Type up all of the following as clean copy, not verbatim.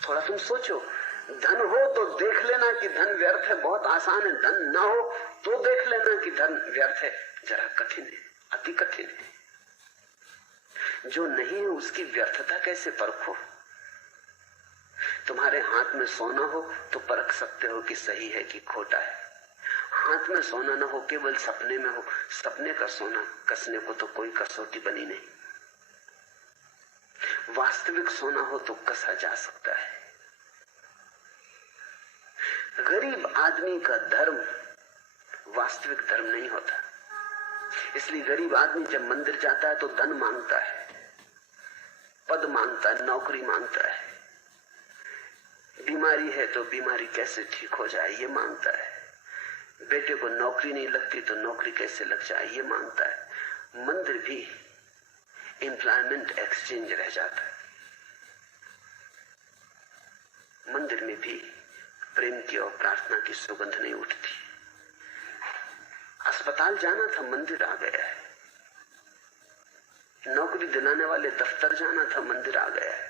थोड़ा तुम सोचो, धन हो तो देख लेना कि धन व्यर्थ है, बहुत आसान है। धन ना हो तो देख लेना कि धन व्यर्थ है, जरा कठिन है, अति कठिन है। जो नहीं है उसकी व्यर्थता कैसे परखो? तुम्हारे हाथ में सोना हो तो परख सकते हो कि सही है कि खोटा है। हाथ में सोना ना हो, केवल सपने में हो, सपने का सोना कसने को तो कोई कसौटी बनी नहीं। वास्तविक सोना हो तो कसा जा सकता है। गरीब आदमी का धर्म वास्तविक धर्म नहीं होता। इसलिए गरीब आदमी जब मंदिर जाता है तो धन मांगता है, पद मांगता है, नौकरी मांगता है। बीमारी है तो बीमारी कैसे ठीक हो जाए ये मांगता है। बेटे को नौकरी नहीं लगती तो नौकरी कैसे लग जाए ये मांगता है। मंदिर भी एम्प्लॉयमेंट एक्सचेंज रह जाता है। मंदिर में भी प्रेम की और प्रार्थना की सुगंध नहीं उठती। अस्पताल जाना था, मंदिर आ गया है। नौकरी दिलाने वाले दफ्तर जाना था, मंदिर आ गया है।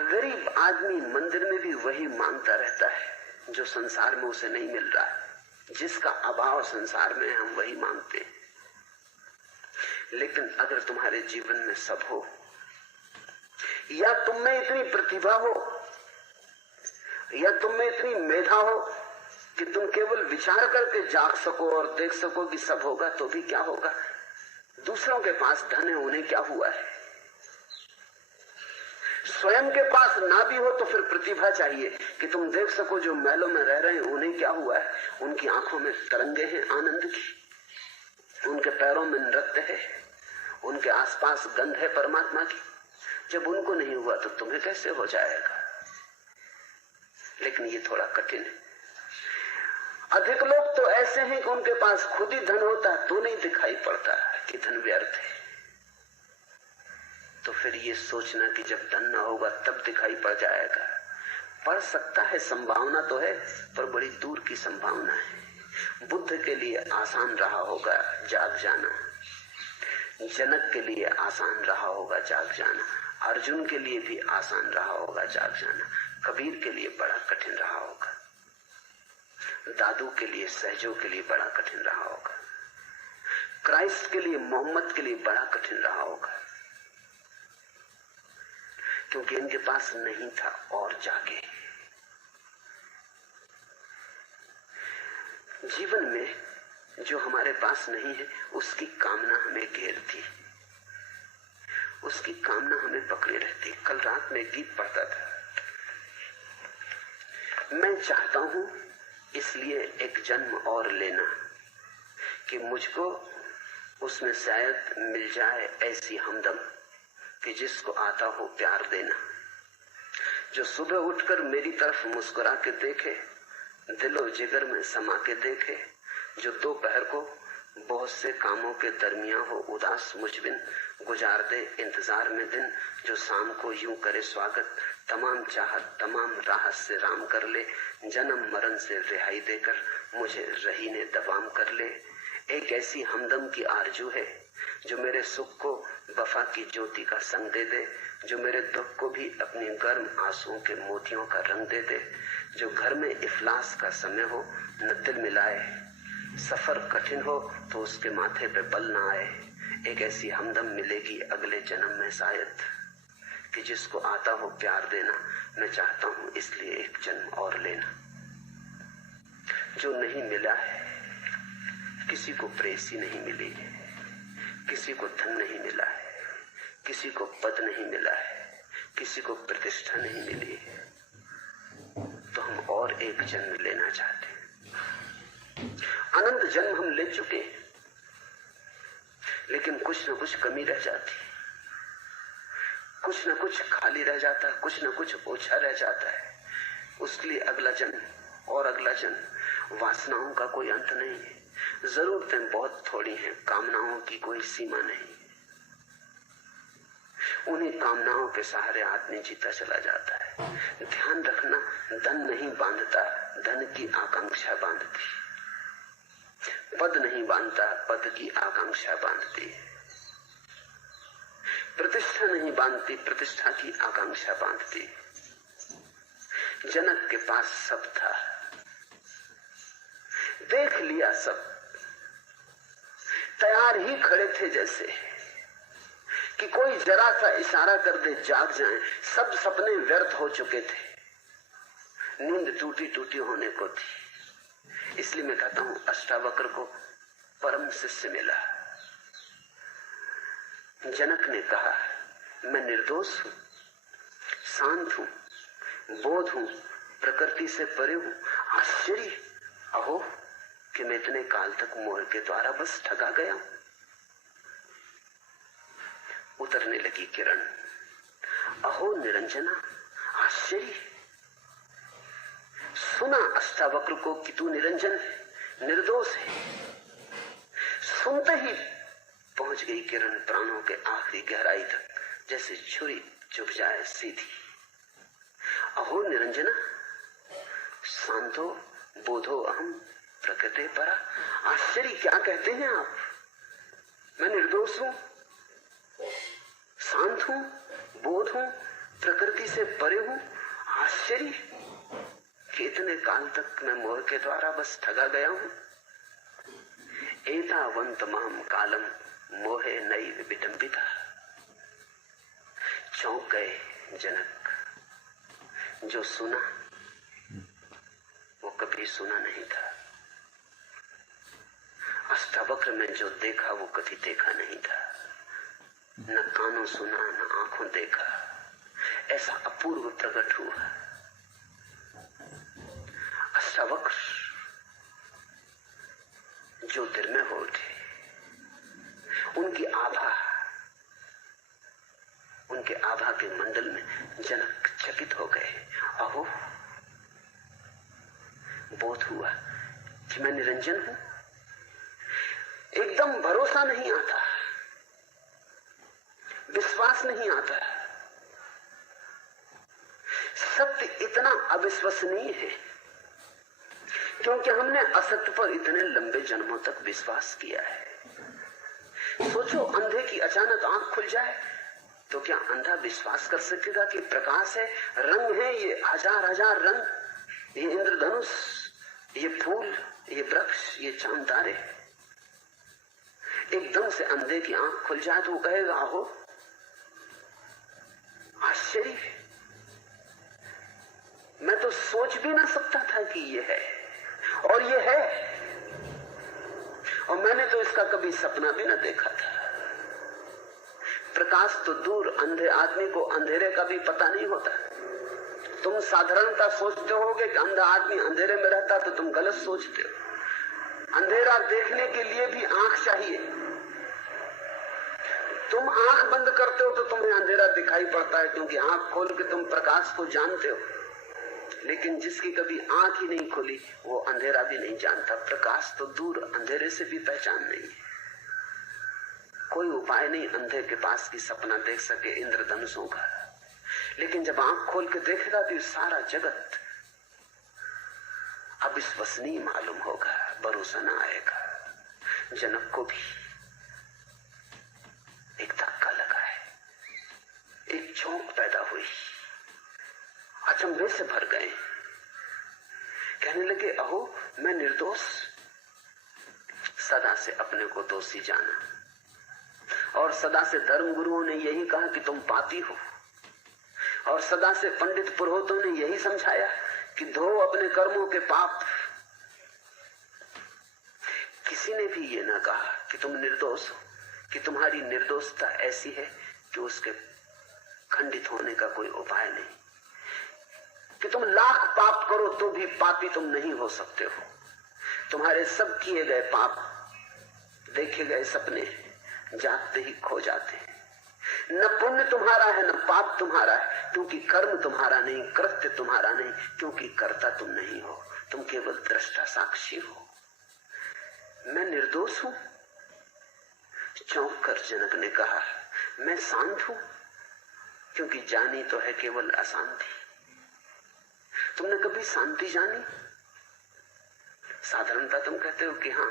गरीब आदमी मंदिर में भी वही मांगता रहता है जो संसार में उसे नहीं मिल रहा है। जिसका अभाव संसार में हम वही मांगते हैं। लेकिन अगर तुम्हारे जीवन में सब हो, या तुम में इतनी प्रतिभा हो, या तुम में इतनी मेधा हो कि तुम केवल विचार करके जाग सको और देख सको कि सब होगा, तो भी क्या होगा। दूसरों के पास धन है, उन्हें क्या हुआ है। स्वयं के पास ना भी हो तो फिर प्रतिभा चाहिए कि तुम देख सको जो महलों में रह रहे हैं उन्हें क्या हुआ है। उनकी आंखों में तरंगे हैं आनंद की, उनके पैरों में नृत्य है, उनके आसपास गंध है परमात्मा की। जब उनको नहीं हुआ तो तुम्हें कैसे हो जाएगा। लेकिन ये थोड़ा कठिन है। अधिक लोग तो ऐसे हैं कि उनके पास खुद ही धन होता है तो नहीं दिखाई पड़ता कि धन व्यर्थ है। तो फिर ये सोचना कि जब धन ना होगा तब दिखाई पड़ जाएगा, पड़ सकता है। संभावना तो है पर बड़ी दूर की संभावना है। बुद्ध के लिए आसान रहा होगा जाग जाना, जनक के लिए आसान रहा होगा जाग जाना, अर्जुन के लिए भी आसान रहा होगा जाग जाना, कबीर के लिए बड़ा कठिन रहा होगा, दादू के लिए, सहजों के लिए बड़ा कठिन रहा होगा, क्राइस्ट के लिए, मोहम्मद के लिए बड़ा कठिन रहा होगा। क्योंकि इनके पास नहीं था और जागे। जीवन में जो हमारे पास नहीं है उसकी कामना हमें घेरती, उसकी कामना हमें पकड़े रहती। कल रात में गीत पढ़ता था, मैं चाहता हूं इसलिए एक जन्म और लेना कि मुझको उसमें शायद मिल जाए ऐसी हमदम कि जिसको आता हो प्यार देना, जो सुबह उठकर मेरी तरफ मुस्कुरा के देखे, दिलो जिगर में समा के देखे, जो दोपहर को बहुत से कामों के दरमियान हो उदास मुझ बिन गुजार दे इंतजार में दिन, जो शाम को यूं करे स्वागत, तमाम चाहत तमाम राहत से राम कर ले, जन्म मरण से रिहाई देकर मुझे रहीने दबाम कर ले। एक ऐसी हमदम की आरजू है जो मेरे सुख को वफा की ज्योति का संग दे दे, जो मेरे दुख को भी अपनी गर्म आंसुओं के मोतियों का रंग दे दे, जो घर में इफलास का समय हो न तिल मिलाए, सफर कठिन हो तो उसके माथे पे बल न आए। एक ऐसी हमदम मिलेगी अगले जन्म में शायद कि जिसको आता हो प्यार देना, मैं चाहता हूं इसलिए एक जन्म और लेना। जो नहीं मिला है, किसी को प्रेसी नहीं मिली है, किसी को धन नहीं मिला है, किसी को पद नहीं मिला है, किसी को प्रतिष्ठा नहीं मिली है, तो हम और एक जन्म लेना चाहते हैं। अनंत जन्म हम ले चुके हैं, लेकिन कुछ न कुछ कमी रह जाती, कुछ न कुछ खाली रह जाता है, कुछ न कुछ ओछा रह जाता है। उसके लिए अगला जन्म और अगला जन्म। वासनाओं का कोई अंत नहीं है, जरूरतें बहुत थोड़ी हैं, कामनाओं की कोई सीमा नहीं। उन्हीं कामनाओं के सहारे आदमी जीता चला जाता है। ध्यान रखना, धन नहीं बांधता, धन की आकांक्षा बांधती। पद नहीं बांधता, पद की आकांक्षा बांधती है। प्रतिष्ठा नहीं बांधती, प्रतिष्ठा की आकांक्षा बांधती। जनक के पास सब था, देख लिया सब, तैयार ही खड़े थे जैसे कि कोई जरा सा इशारा कर दे जाग जाएं। सब सपने व्यर्थ हो चुके थे, नींद टूटी टूटी होने को थी। इसलिए मैं कहता हूं अष्टावक्र को परम शिष्य मिला। जनक ने कहा मैं निर्दोष हूं, शांत हूं, बोध हूं, प्रकृति से परे हूं। आश्चर्य, अहो कि मैं इतने काल तक मोह के द्वारा बस ठगा गया हूं। उतरने लगी किरण। अहो निरंजना, आश्चर्य, सुना अष्टावक्र को कि तू निरंजन है, निर्दोष है। सुनते ही पहुंच गई किरण प्राणों के आखिरी गहराई तक, जैसे छुरी चुभ जाए सीधी। अहो निरंजना, शांतो बोधो अहम प्रकृति परा। आश्चर्य, क्या कहते हैं आप? मैं निर्दोष हूं, शांत हूं, बोध हूं, प्रकृति से परे हूं। आश्चर्य कि इतने काल तक मैं मोह के द्वारा बस ठगा गया हूं। एतावंत महम कालम मोहे नई विडंबिता। चौंक गए जनक। जो सुना वो कभी सुना नहीं था, अष्टावक्र में जो देखा वो कभी देखा नहीं था। न कानों सुना, न आंखों देखा, ऐसा अपूर्व प्रकट हुआ। अष्टावक्र ज्योतिर्मय हो उठे, उनके आभा के मंडल में जनक चकित हो गए। अहो, बोध हुआ कि मैं निरंजन हूं। एकदम भरोसा नहीं आता, विश्वास नहीं आता। सत्य इतना अविश्वसनीय है क्योंकि हमने असत्य पर इतने लंबे जन्मों तक विश्वास किया है। सोचो, अंधे की अचानक आंख खुल जाए तो क्या अंधा विश्वास कर सकेगा कि प्रकाश है, रंग है, ये हजार हजार रंग, ये इंद्रधनुष, ये फूल, ये वृक्ष, ये चांद तारे। एकदम से अंधे की आंख खुल जाए तो वो कहेगा हो, आश्चर्य, मैं तो सोच भी ना सकता था कि ये है, और ये है, और मैंने तो इसका कभी सपना भी ना देखा था। प्रकाश तो दूर, अंधे आदमी को अंधेरे का भी पता नहीं होता। तुम साधारणता सोचते होगे कि अंधा आदमी अंधेरे में रहता, तो तुम गलत सोचते हो। अंधेरा देखने के लिए भी आंख चाहिए। तुम आंख बंद करते हो तो तुम्हें अंधेरा दिखाई पड़ता है, क्योंकि आंख खोल के तुम प्रकाश को जानते हो। लेकिन जिसकी कभी आंख ही नहीं खुली वो अंधेरा भी नहीं जानता। प्रकाश तो दूर, अंधेरे से भी पहचान नहीं है। कोई उपाय नहीं अंधे के पास की सपना देख सके इंद्रधनुषों का। लेकिन जब आंख खोल के देखेगा तो सारा जगत अविश्वसनीय मालूम होगा, भरोसा न आएगा। जनक को भी एक धक्का लगा है, एक चौंक पैदा हुई, अचंभे से भर गए। कहने लगे, अहो मैं निर्दोष। सदा से अपने को दोषी जाना, और सदा से धर्म गुरुओं ने यही कहा कि तुम पापी हो, और सदा से पंडित पुरोहितों ने यही समझाया कि धो अपने कर्मों के पाप। किसी ने भी ये ना कहा कि तुम निर्दोष हो, कि तुम्हारी निर्दोषता ऐसी है कि उसके खंडित होने का कोई उपाय नहीं, कि तुम लाख पाप करो तो भी पापी तुम नहीं हो सकते हो। तुम्हारे सब किए गए पाप, देखे गए सपने जागते ही खो जाते हैं। न पुण्य तुम्हारा है, न पाप तुम्हारा है, क्योंकि कर्म तुम्हारा नहीं, कृत्य तुम्हारा नहीं, क्योंकि कर्ता तुम नहीं हो, तुम केवल दृष्टा साक्षी हो। मैं निर्दोष हूं। चौंक कर जनक ने कहा, मैं शांत हूं, क्योंकि जानी तो है केवल अशांति। तुमने कभी शांति जानी? साधारणता तुम कहते हो कि हाँ,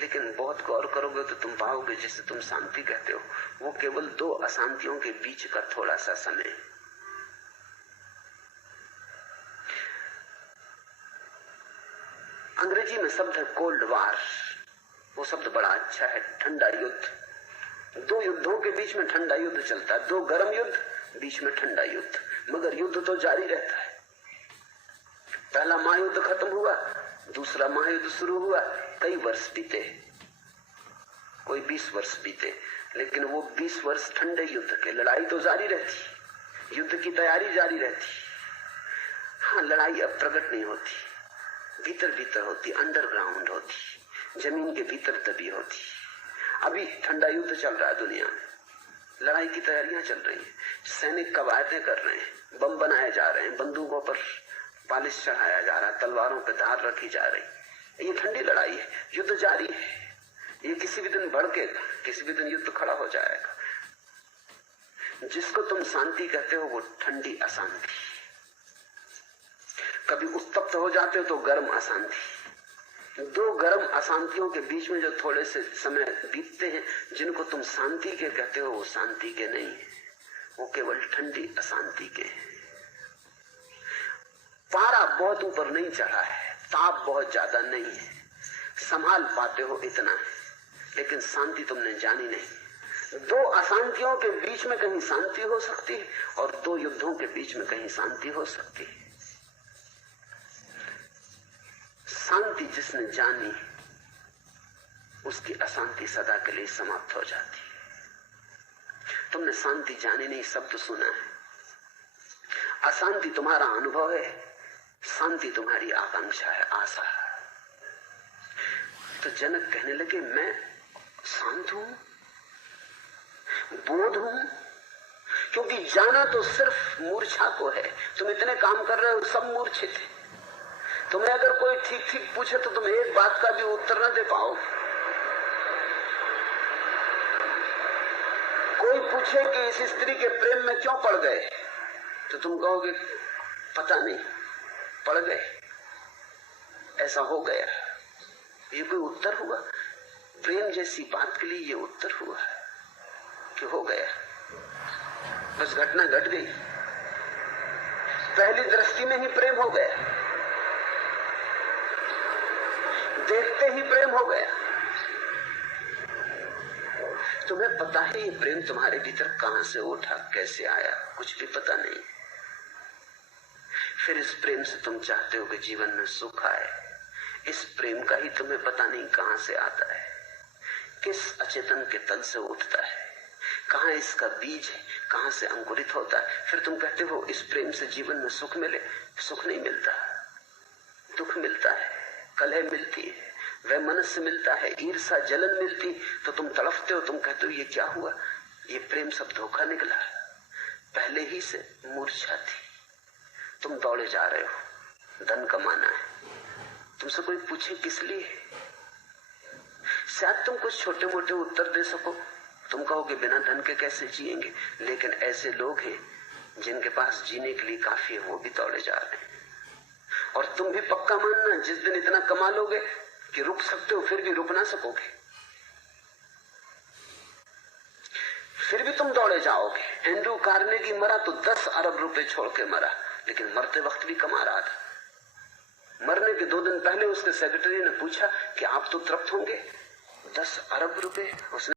लेकिन बहुत गौर करोगे तो तुम पाओगे जिसे तुम शांति कहते हो वो केवल दो अशांतियों के बीच का थोड़ा सा समय है। अंग्रेजी में शब्द है कोल्ड वार। वो शब्द बड़ा अच्छा है, ठंडा युद्ध। दो युद्धों के बीच में ठंडा युद्ध चलता है, दो गर्म युद्ध, बीच में ठंडा युद्ध, मगर युद्ध तो जारी रहता है। पहला महायुद्ध खत्म हुआ, दूसरा महायुद्ध शुरू हुआ, कई वर्ष बीते, कोई 20 वर्ष बीते, लेकिन वो 20 वर्ष ठंडे युद्ध के। लड़ाई तो जारी रहती, युद्ध की तैयारी जारी रहती। हाँ, लड़ाई अब प्रकट नहीं होती, भीतर भीतर होती, अंडरग्राउंड होती, जमीन के भीतर दबी होती। अभी ठंडा युद्ध चल रहा है दुनिया में, लड़ाई की तैयारियां चल रही हैं, सैनिक कवायतें कर रहे हैं, बम बनाए जा रहे हैं, बंदूकों पर पालिश चढ़ाया जा रहा है, तलवारों पर धार रखी जा रही। ये ठंडी लड़ाई है, युद्ध जारी है। ये किसी भी दिन भड़केगा, किसी भी दिन युद्ध खड़ा हो जाएगा। जिसको तुम शांति कहते हो वो ठंडी अशांति। कभी उत्तप्त हो जाते हो तो गर्म अशांति। दो गर्म अशांतियों के बीच में जो थोड़े से समय बीतते हैं, जिनको तुम शांति के कहते हो वो शांति के नहीं है, वो केवल ठंडी अशांति के। पारा बहुत ऊपर नहीं चढ़ा है, ताप बहुत ज्यादा नहीं है, संभाल पाते हो इतना है, लेकिन शांति तुमने जानी नहीं। दो अशांतियों के बीच में कहीं शांति हो सकती है और दो युद्धों के बीच में कहीं शांति हो सकती है। शांति जिसने जानी उसकी अशांति सदा के लिए समाप्त हो जाती है। तुमने शांति जानी नहीं, शब्द सुना है। अशांति तुम्हारा अनुभव है, शांति तुम्हारी आकांक्षा है, आशा है। तो जनक कहने लगे मैं शांत हूं, बोध हूं, क्योंकि जाना तो सिर्फ मूर्छा को है। तुम इतने काम कर रहे हो, सब मूर्छित है। तुम्हें अगर कोई ठीक ठीक पूछे तो तुम एक बात का भी उत्तर न दे पाओ। कोई पूछे कि इस स्त्री के प्रेम में क्यों पड़ गए, तो तुम कहोगे पता नहीं, पड़ गए, ऐसा हो गया। ये कोई उत्तर हुआ? प्रेम जैसी बात के लिए ये उत्तर हुआ कि हो गया, बस घटना घट गई, पहली दृष्टि में ही प्रेम हो गया, देखते ही प्रेम हो गया। तुम्हें पता है ये प्रेम तुम्हारे भीतर कहां से उठा, कैसे आया, कुछ भी पता नहीं। फिर इस प्रेम से तुम चाहते हो कि जीवन में सुख आए। इस प्रेम का ही तुम्हें पता नहीं कहां से आता है, किस अचेतन के तल से उठता है, कहां इसका बीज है, कहां से अंकुरित होता है। फिर तुम कहते हो इस प्रेम से जीवन में सुख मिले। सुख नहीं मिलता, दुख मिलता है, कलह मिलती है, वैमनस्य मिलता है, ईर्षा जलन मिलती। तो तुम तड़फते हो, तुम कहते हो ये क्या हुआ, ये प्रेम सब धोखा निकला, पहले ही से मूर्छा थी। तुम दौड़े जा रहे हो, धन कमाना है। तुमसे कोई पूछे किस लिए, शायद तुम कुछ छोटे मोटे उत्तर दे सको। तुम कहोगे बिना धन के कैसे जिएंगे, लेकिन ऐसे लोग हैं जिनके पास जीने के लिए काफी है, वो भी दौड़े जा रहे हैं। और तुम भी पक्का मानना, जिस दिन इतना कमा लोगे कि रुक सकते हो, फिर भी रुक ना सकोगे, फिर भी तुम दौड़े जाओगे। एंड्रू कार्नेगी मरा तो 10 अरब रुपए छोड़ के मरा, लेकिन मरते वक्त भी कमा रहा था। मरने के 2 दिन पहले उसके सेक्रेटरी ने पूछा कि आप तो तृप्त होंगे, 10 अरब रुपए। उसने